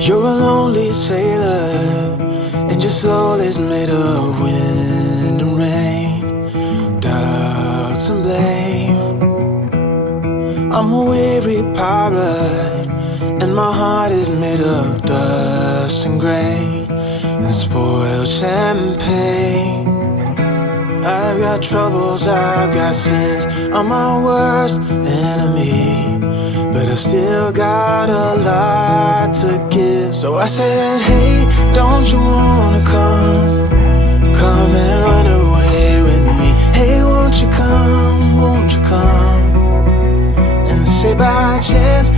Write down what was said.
You're a lonely sailor, and your soul is made of wind and rain, doubts and blame. I'm a weary pirate, and my heart is made of dust and grain and spoiled champagne. I've got troubles, I've got sins, I'm my worst enemy, but I've still got a lot to give. So I said, hey, don't you wanna come and run away with me? Hey, won't you come, and say by chance